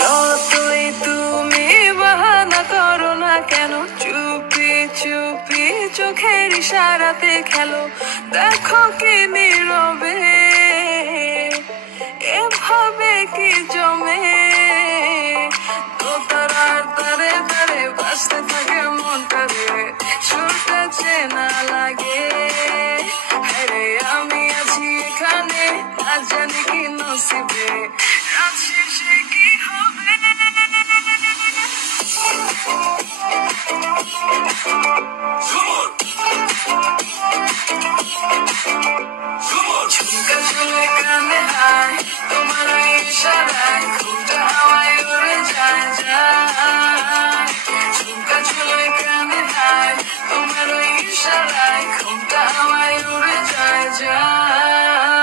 যতই তুমি বাহানা করো না কেন, চুপি চুপি চোখের ইশারাতে খেলো। দেখো কি নীরবে এভাবে কি জমে, দোতারার তারে তারে বাজতে থাকে মনটা রে, সুরটা চেনা লাগে। আরে আমি আছি এখানে, আজ জানি কি নসিবে, রাত শেষে কি হবে। ঝুমকা ঝুলে কানে হায়, তোমার ওই ইশারায় ঘুমটা হাওয়ায় উড়ে যায় যায়। ঝুমকা ঝুলে কানে হায়, তোমার ওই ইশারায় ঘুমটা হাওয়ায় উড়ে যায় যায়।